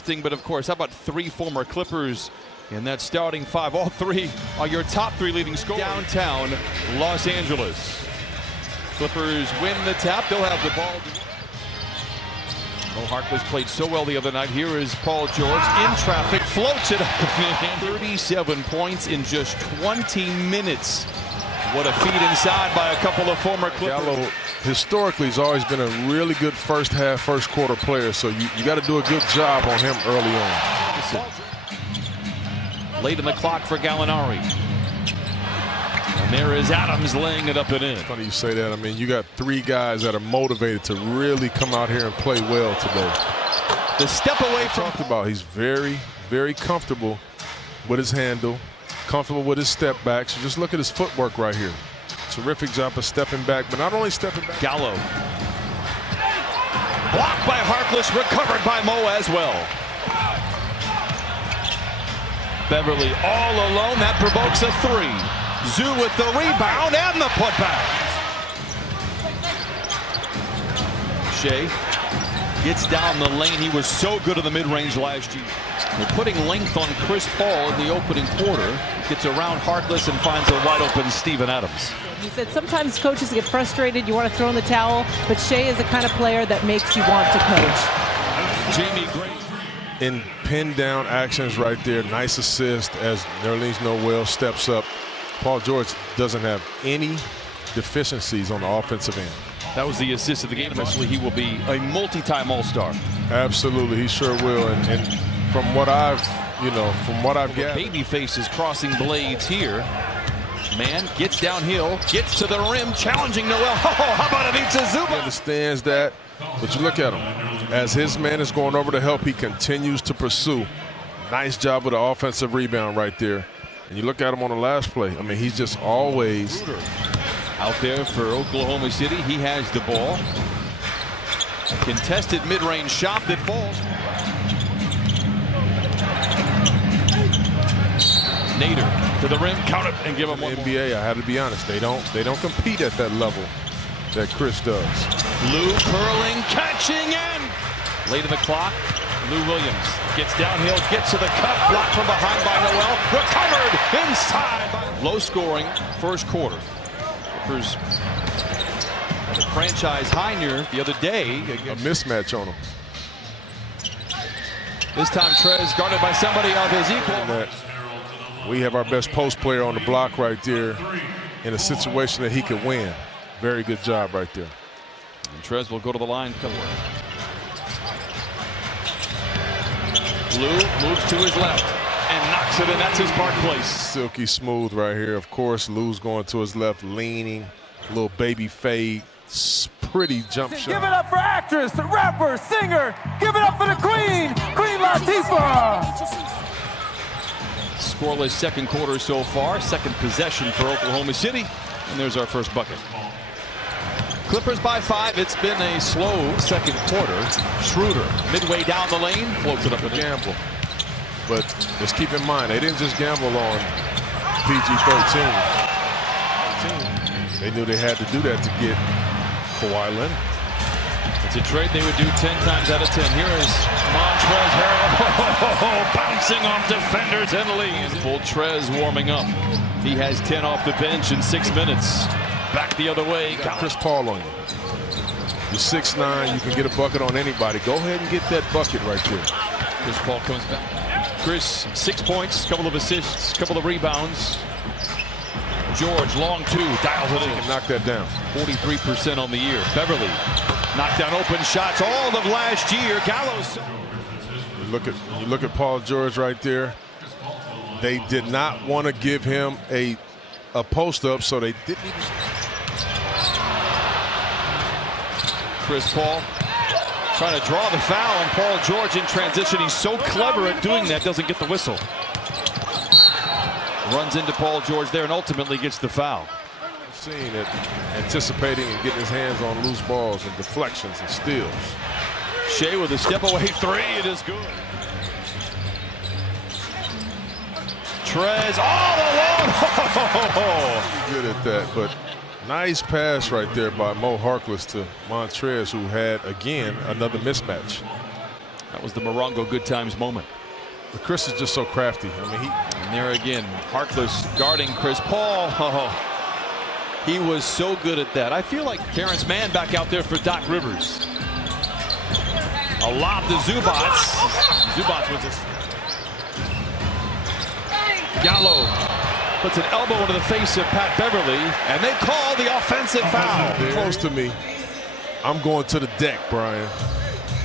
interesting, but of course, how about 3 former Clippers in that starting 5? All 3 are your top 3 leading scorers. Downtown Los Angeles. Clippers win the tap. They'll have the ball. Mo Harkless played so well the other night. Here is Paul George in traffic, floats it up. 37 points in just 20 minutes. What a feed inside by a couple of former Clippers. Gallo historically has always been a really good first half, first quarter player, so you got to do a good job on him early on. Late in the clock for Gallinari. And there is Adams laying it up and in. Funny you say that. I mean, you got 3 guys that are motivated to really come out here and play well today. The step away from talked about, he's very, very comfortable with his handle, comfortable with his step back. So just look at his footwork right here. Terrific job of stepping back, but not only stepping back. Gallo. Blocked by Harkless, recovered by Mo as well. Beverly all alone, that provokes a 3. Zoo with the rebound and the putback. Shea gets down the lane. He was so good in the mid-range last year. They're putting length on Chris Paul in the opening quarter. Gets around Harkless and finds a wide-open Steven Adams. He said sometimes coaches get frustrated, you want to throw in the towel, but Shea is the kind of player that makes you want to coach. Jamie Green. In pin-down actions right there. Nice assist as Nerlens Noel steps up. Paul George doesn't have any deficiencies on the offensive end. That was the assist of the game. Eventually, he will be a multi-time All-Star. Absolutely, he sure will. And from what I've gathered, Babyface is crossing blades here. Man gets downhill, gets to the rim, challenging Noel. Oh, how about Ivica Zubac? He understands that, but you look at him. As his man is going over to help, he continues to pursue. Nice job with the offensive rebound right there. And you look at him on the last play. I mean, he's just always out there for Oklahoma City. He has the ball. A contested mid-range shot that falls. Nader to the rim, count it, and give him one. NBA, I had to be honest, they don't compete at that level that Chris does. Lou curling, catching, and late in the clock. Lou Williams gets downhill, gets to the cup, blocked from behind by Noel, recovered inside by low scoring first quarter. Clippers had a franchise high near the other day. A mismatch on him. This time Trez guarded by somebody of his equal. We have our best post player on the block right there in a situation that he could win. Very good job right there. And Trez will go to the line. Lou moves to his left and knocks it in. That's his park place. Silky smooth right here. Of course, Lou's going to his left, leaning, little baby fade, pretty jump shot. Give it up for actress, rapper, singer. Give it up for the Queen, Queen Latifah. Scoreless second quarter so far. Second possession for Oklahoma City. And there's our first bucket. Clippers by 5. It's been a slow second quarter. Schroeder midway down the lane, floats it up and gamble. But just keep in mind, they didn't just gamble on PG-13. They knew they had to do that to get Kawhi Leonard. It's a trade they would do 10 times out of 10. Here is Montrezl Harrell bouncing off defenders and leaves. Full Trez warming up. He has 10 off the bench in 6 minutes. Back the other way. Got Chris Paul on you. You're 6'9", you can get a bucket on anybody. Go ahead and get that bucket right there. Chris Paul comes back. Chris, 6 points, couple of assists, couple of rebounds. George, long 2, dials it in. Can knock that down. 43% on the year. Beverly knocked down open shots all of last year. Gallows. You look at Paul George right there. They did not want to give him a post up, so they didn't even. Chris Paul trying to draw the foul, and Paul George in transition. He's so clever at doing that, doesn't get the whistle. Runs into Paul George there and ultimately gets the foul. Seeing it, anticipating and getting his hands on loose balls and deflections and steals. Shea with a step away 3. It is good. Trez all alone. Good at that, but nice pass right there by Mo Harkless to Montrez, who had, again, another mismatch. That was the Morongo good times moment. But Chris is just so crafty. I mean, And there again, Harkless guarding Chris Paul. Oh, he was so good at that. I feel like Terrence Mann back out there for Doc Rivers. A lob to Zubats. Zubats with this. Gallo puts an elbow into the face of Pat Beverly, and they call the offensive foul. close to me. I'm going to the deck, Brian.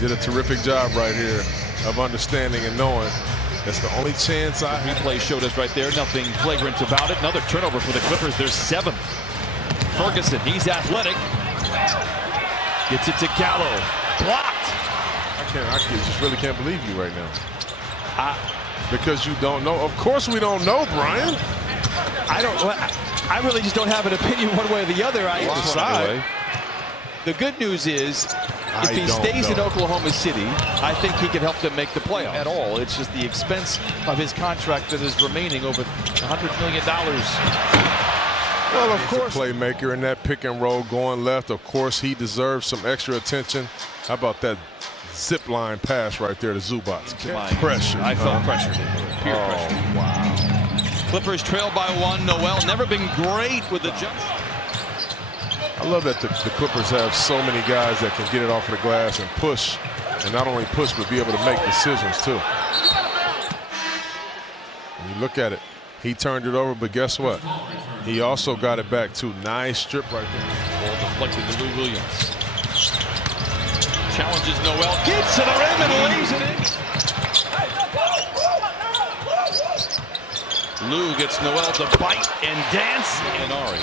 Did a terrific job right here of understanding and knowing that's the only chance I have. Replay showed us right there. Nothing flagrant about it. Another turnover for the Clippers. Their 7th. Ferguson, he's athletic. Gets it to Gallo. Blocked. I just really can't believe you right now. Because you don't know. Of course we don't know, Brian. I really just don't have an opinion one way or the other. I decide. The good news is, if he stays in Oklahoma City, I think he can help them make the playoffs. At all, it's just the expense of his contract that is remaining over $100 million. Well, of course, playmaker in that pick and roll going left. Of course, he deserves some extra attention. How about that zip line pass right there to Zubats? Pressure. I felt pressured. Peer pressure. Wow. Clippers trail by 1. Noel never been great with the jump. I love that the Clippers have so many guys that can get it off of the glass and push, and not only push, but be able to make decisions too. And you look at it, he turned it over, but guess what? He also got it back too. Nice strip right there. Ball deflected to Lou Williams. Challenges Noel, gets to the rim and lays it in. Lou gets Noel to bite and dance. And Ari.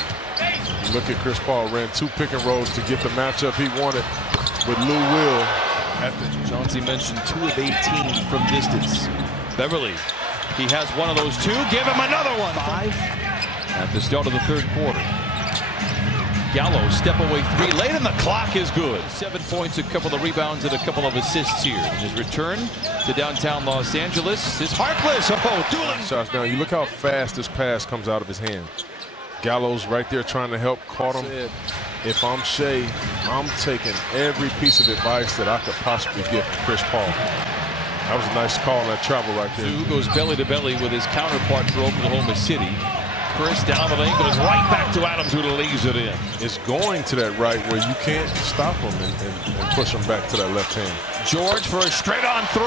You look at Chris Paul, ran 2 pick and rolls to get the matchup he wanted with Lou Will. Chauncey mentioned 2 of 18 from distance. Beverly, he has one of those 2. Give him another one. 5 at the start of the 3rd quarter. Gallo, step away 3. Late in the clock is good. 7 points, a couple of rebounds, and a couple of assists here. His return to downtown Los Angeles is Harkless. Oh, dueling shots. Now, you look how fast this pass comes out of his hand. Gallo's right there trying to help, caught him. If I'm Shea, I'm taking every piece of advice that I could possibly give Chris Paul. That was a nice call on that travel right there. Zoo goes belly to belly with his counterpart for Oklahoma City. Chris down the lane, goes right back to Adams, who lays it in. It's going to that right where you can't stop him and push him back to that left hand. George for a straight-on 3.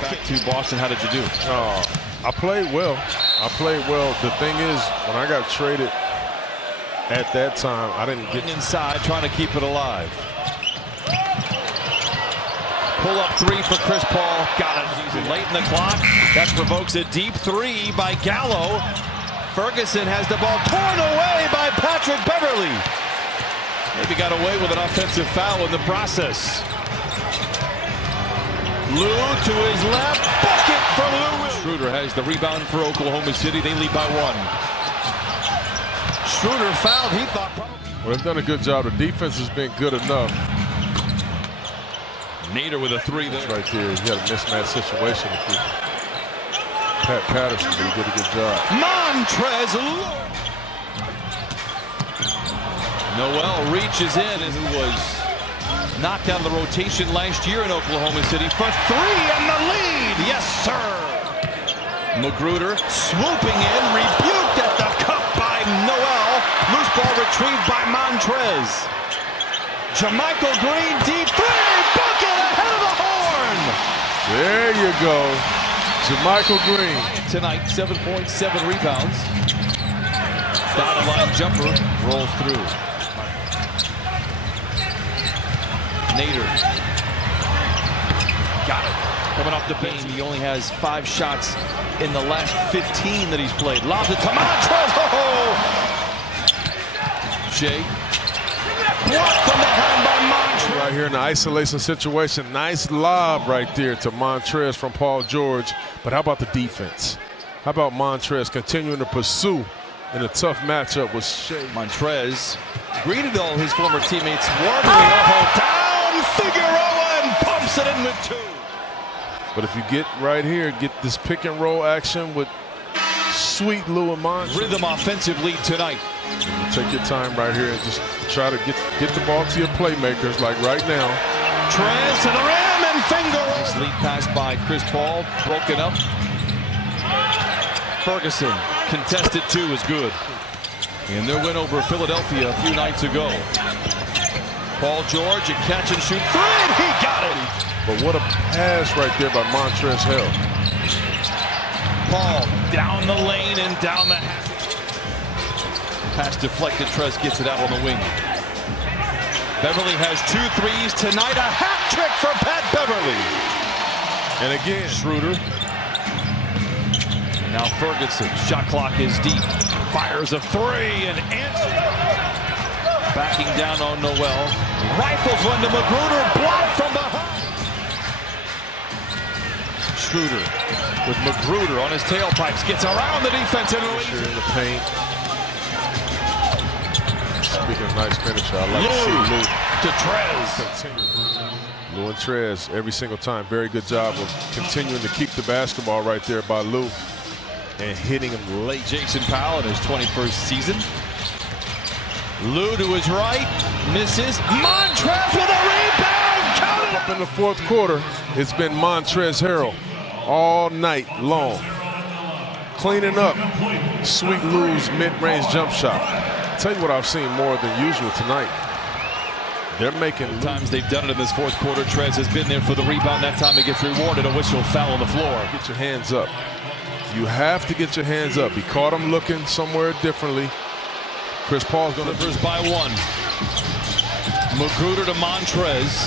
Back to Boston, how did you do? I played well. The thing is, when I got traded at that time, I didn't get inside, trying to keep it alive. Pull up 3 for Chris Paul. Got it. He's late in the clock. That provokes a deep 3 by Gallo. Ferguson has the ball torn away by Patrick Beverly. Maybe got away with an offensive foul in the process. Lou to his left. Bucket for Lou. Schroeder has the rebound for Oklahoma City. They lead by 1. Schroeder fouled. He thought probably. Well, they've done a good job. The defense has been good enough. Nader with a 3 there. Right there. He had a mismatch situation. Pat Patterson, but he did a good job. Montrez. Noel reaches in, and who was knocked out of the rotation last year in Oklahoma City for 3 and the lead. Yes, sir. Magruder swooping in, rebuked at the cup by Noel. Loose ball retrieved by Montrez. JaMychal Green, deep 3, bucket ahead of the horn. There you go. JaMychal Green. Tonight, 7 points, 7 rebounds. Dotted line jumper rolls through. Nader. Got it. Coming off the bench. He only has 5 shots in the last 15 that he's played. Lobs it to Montrez. Oh! Shea. Blocked from behind by Montrez. Right here in the isolation situation. Nice lob right there to Montrez from Paul George. But how about the defense? How about Montrez continuing to pursue in a tough matchup with Shea? Montrez greeted all his former teammates warmly. Down Figueroa and pumps it in with 2. But if you get right here, get this pick and roll action with sweet Lou and Montrez. Rhythm offensive lead tonight. Take your time right here and just try to get the ball to your playmakers like right now. Trez to the rim and Figueroa. Nice lead pass by Chris Paul. Broken up. Ferguson, contested two is good. In their win over Philadelphia a few nights ago. Paul George, a catch and shoot three, he got it. But what a pass right there by Montrezl Harrell. Paul down the lane and down the half. Pass deflected, Trez gets it out on the wing. Beverly has 2 threes tonight, a hat trick for Pat Beverly. And again, Schroeder. Now Ferguson, shot clock is deep. Fires a three and answers. Backing down on Noel. Rifles one to Magruder, blocked from behind. Schroeder with Magruder on his tailpipes, gets around the defense and leads in the paint. Speaking of nice finisher, I like to see Lou. To Trez. Lou and Trez every single time. Very good job of continuing to keep the basketball right there by Lou and hitting him late. Jason Powell in his 21st season. Lou to his right, misses. Montrez with a rebound. Count it up in the fourth quarter. It's been Montrezl Harrell all night long, cleaning up Sweet Lou's mid-range jump shot. I'll tell you what I've seen more than usual tonight. They're making times they've done it in this fourth quarter. Trez has been there for the rebound. That time he gets rewarded. A whistle, foul on the floor. Get your hands up. You have to get your hands up. He caught him looking somewhere differently. Chris Paul's going to Clippers by 1. Magruder to Montrez.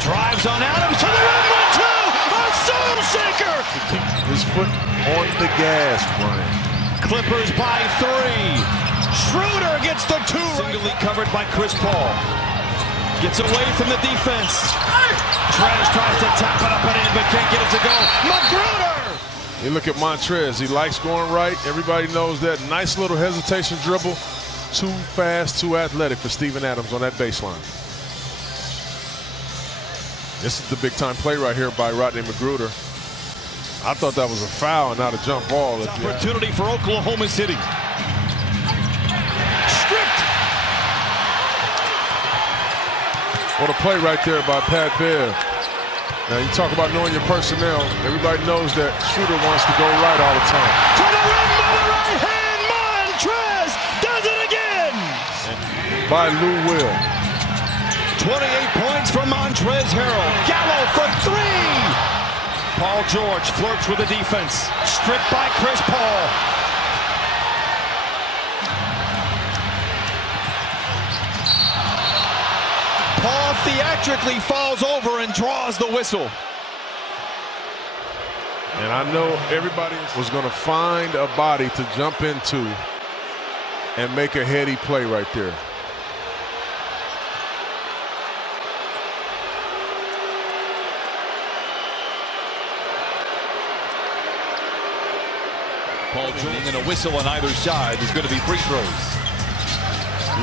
Drives on Adams to the rim with 2. A soul shaker. To keep his foot on the gas, Brian. Clippers by 3. Schroeder gets the 2. Singly covered by Chris Paul. Gets away from the defense. Trez tries to tap it up and in, but can't get it to go. Magruder! You look at Montrez. He likes going right. Everybody knows that. Nice little hesitation dribble. Too fast, too athletic for Steven Adams on that baseline. This is the big-time play right here by Rodney Magruder. I thought that was a foul and not a jump ball. Opportunity for Oklahoma City. Stripped. What a play right there by Pat Bev. Now you talk about knowing your personnel. Everybody knows that Schroeder wants to go right all the time. To the rim by the right hand. Montrez does it again. And by Lou Will. 28 points for Montrezl Harrell. Gallo for 3. Paul George flirts with the defense. Stripped by Chris Paul. Paul theatrically falls over and draws the whistle. And I know everybody was going to find a body to jump into and make a heady play right there. Paul George and a whistle on either side. There's going to be free throws.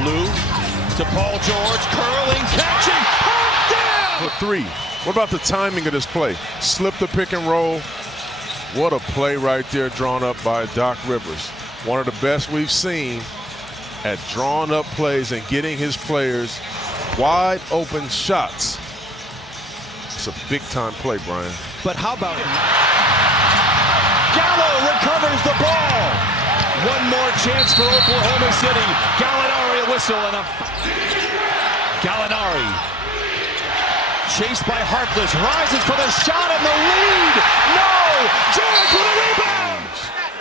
Lou to Paul George, curling, catching, down! For 3. What about the timing of this play? Slip the pick and roll. What a play right there drawn up by Doc Rivers. One of the best we've seen at drawing up plays and getting his players wide open shots. It's a big time play, Brian. But how about it? Gallo recovers the ball. One more chance for Oklahoma City. Gallinari a whistle and a... Gallinari chased by Harkless, rises for the shot and the lead. No! George with a rebound!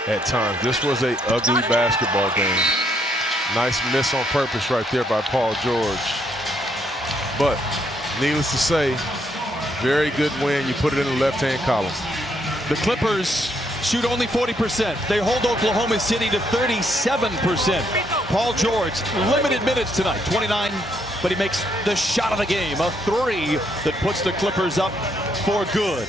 At times, this was an ugly basketball game. Nice miss on purpose right there by Paul George. But needless to say, very good win. You put it in the left-hand column. The Clippers shoot only 40%. They hold Oklahoma City to 37%. Paul George, limited minutes tonight, 29, but he makes the shot of the game, a 3 that puts the Clippers up for good.